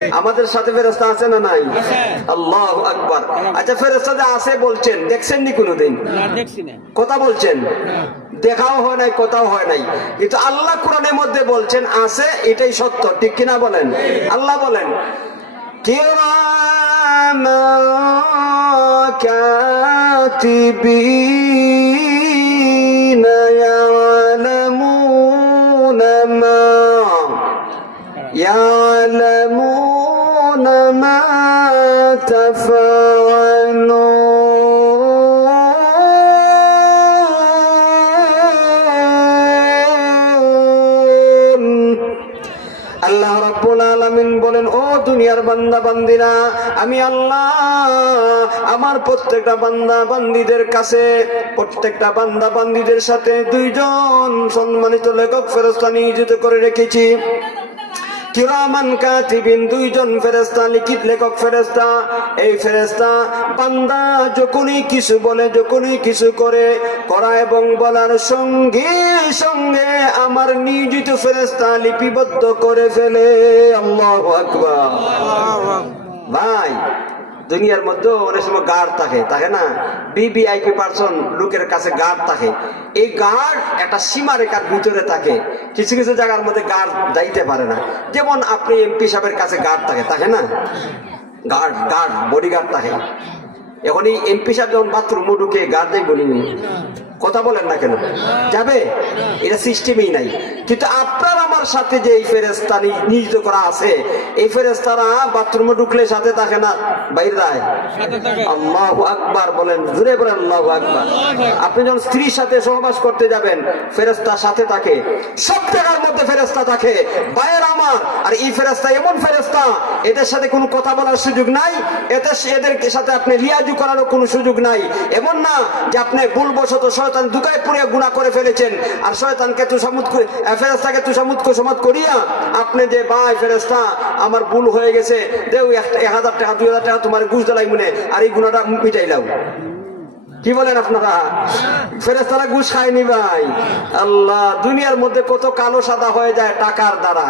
আমাদের সাথে ফেরেশতা আছে না নাই? আল্লাহু আকবার। আচ্ছা, ফেরেশতা যে আছে বলছেন, দেখছেন নি কোনোদিন? কথা বলছেন, দেখাও হয় নাই, কথাও হয় নাই, কিন্তু আল্লাহ কোরআনের মধ্যে বলছেন আছে, এটাই সত্য, ঠিক কিনা বলেন? আল্লাহ বলেন কিরামান কাতিবিন يعلمون ما تفعلون আল্লাহ রাব্বুল আলামিন বলেন, ও দুনিয়ার বান্দা বান্দিরা, আমি আল্লাহ আমার প্রত্যেকটা বান্দা বান্দীদের কাছে, প্রত্যেকটা বান্দা বান্দীদের সাথে দুইজন সম্মানিত লেখক ফেরেশতা নিয়োজিত করে রেখেছি। কিরামান কাতিবিন, দুইজন ফেরেশতা, লিখিত লেখক ফেরেশতা। এই ফেরেশতা বান্দা যখনই কিছু বলে, যখনই কিছু করে, করা এবং বলার সঙ্গে সঙ্গে আমার নিয়োজিত ফেরেশতা লিপিবদ্ধ করে ফেলে। আল্লাহু আকবার। ভাই, দুনিয়ার মধ্যে অনেক সময় গার্ড থাকে না, ভিভিআইপি পারসন লোকের কাছে গার্ড থাকে। এই গার্ড একটা সীমারেখার ভিতরে থাকে, কিছু কিছু জায়গার মধ্যে গার্ড যাইতে পারে না। যেমন আপনি এমপি সাহেবের কাছে গার্ড থাকে না, গার্ড বডিগার্ড থাকে। এখন এই এমপি সাহেব যখন বাথরুমে ঢুকে গার্ড দেয় বলিনি, কথা বলেন না কেন? যাবে? এটা সিস্টেমই নাই। কিন্তু আপনার আমার সাথে যে এই ফেরেশতা নিয়োজিত করা আছে, এই ফেরেশতারা বাথরুমে ঢুকলে সাথে থাকে না, বাইরে যায়। আল্লাহু আকবার বলেন, জোরে বলেন আল্লাহু আকবার। আপনি যখন স্ত্রীর সাথে সহবাস করতে যাবেন, ফেরেশতা সাথে থাকে, সব জায়গার মধ্যে ফেরেশতা থাকে। ভাইয়ের আমার, আর এই ফেরেশতা এমন ফেরেশতা, এদের সাথে কোনো কথা বলার সুযোগ নাই, এদের সাথে আপনি লিয়াজু করারও কোনো সুযোগ নাই। এমন না যে আপনি ভুলবশত শয়তান দুকায় পড়ে গুনাহ করে ফেলেছেন, আর শয়তানকে তুষামুত করে, ফেরেশতাকে তুষামুত সমাত করিয়া আপনি যে, ভাই ফেরেশতা আমার ভুল হয়ে গেছে, দেও 1000 টাকা 2000 টাকা তোমার ঘুষ দিলাই মনে, আর এই গুনাহটা মিটাইলাও। কি বলেন আপনারা? ফেরেশতারা ঘুষ খায়নি ভাই। আল্লাহ, দুনিয়ার মধ্যে কত কালো সাদা হয়ে যায় টাকার দ্বারা।